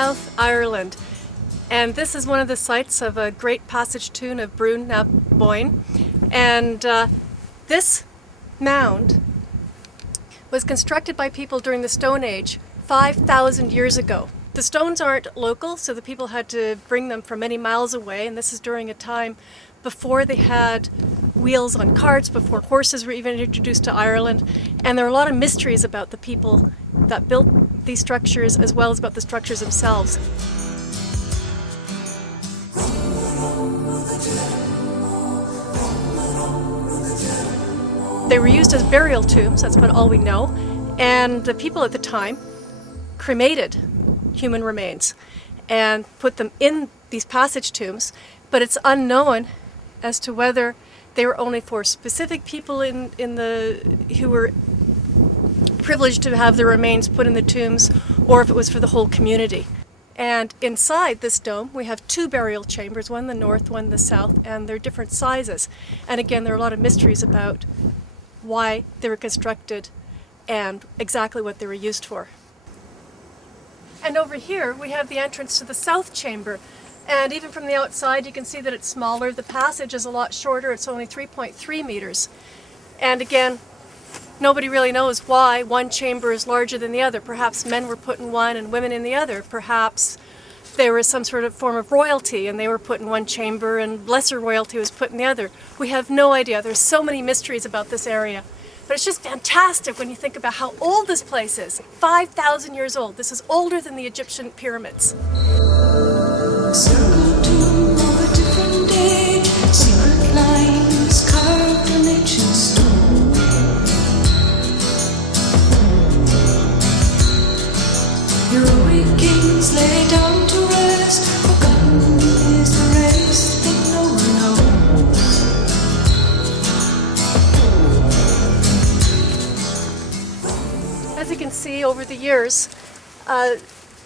Knowth, Ireland. And this is one of the sites of a great passage tune of Brún, now Boyne. And this mound was constructed by people during the Stone Age 5,000 years ago. The stones aren't local, so the people had to bring them from many miles away, and this is during a time before they had wheels on carts, before horses were even introduced to Ireland. And there are a lot of mysteries about the people that built these structures, as well as about the structures themselves. They were used as burial tombs, that's about all we know, and the people at the time cremated human remains and put them in these passage tombs, but it's unknown as to whether they were only for specific people who were privileged to have their remains put in the tombs, or if it was for the whole community. And inside this dome we have two burial chambers, one in the north, one in the south, and they're different sizes. And again, there are a lot of mysteries about why they were constructed and exactly what they were used for. And over here we have the entrance to the south chamber, and even from the outside you can see that it's smaller. The passage is a lot shorter, it's only 3.3 meters. And again, nobody really knows why one chamber is larger than the other. Perhaps men were put in one and women in the other. Perhaps there was some sort of form of royalty and they were put in one chamber and lesser royalty was put in the other. We have no idea. There's so many mysteries about this area. But it's just fantastic when you think about how old this place is. 5,000 years old. This is older than the Egyptian pyramids. Circle tomb of a different age, secret lines carved in ancient stone. Heroic kings lay down to rest, forgotten is the race that no one knows. As you can see, over the years,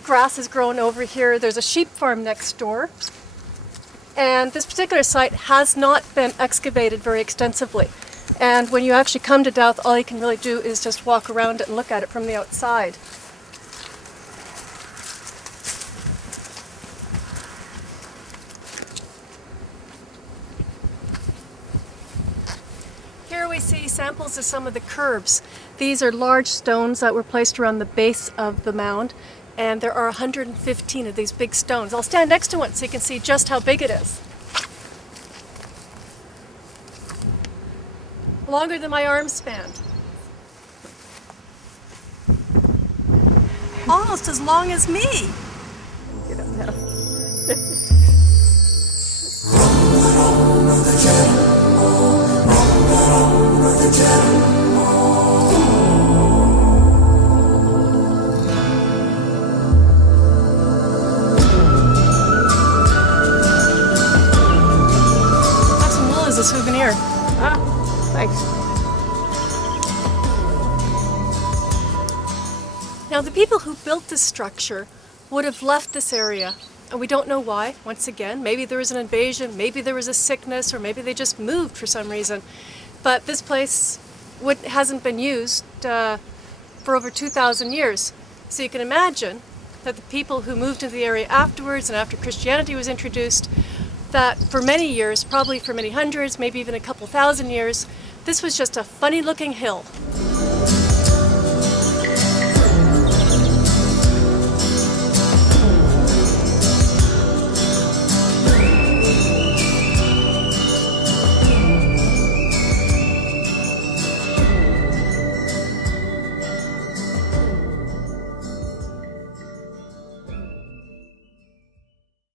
grass has grown over here. There's a sheep farm next door. And this particular site has not been excavated very extensively. And when you actually come to Dowth, all you can really do is just walk around it and look at it from the outside. Here we see samples of some of the curbs. These are large stones that were placed around the base of the mound, and there are 115 of these big stones. I'll stand next to one so you can see just how big it is. Longer than my arm span. Almost as long as me. Get up now. Have some wool as a souvenir. Ah, thanks. Now, the people who built this structure would have left this area, and we don't know why. Once again, maybe there was an invasion, maybe there was a sickness, or maybe they just moved for some reason. But this place hasn't been used for over 2,000 years. So you can imagine that the people who moved into the area afterwards and after Christianity was introduced, that for many years, probably for many hundreds, maybe even a couple thousand years, this was just a funny looking hill.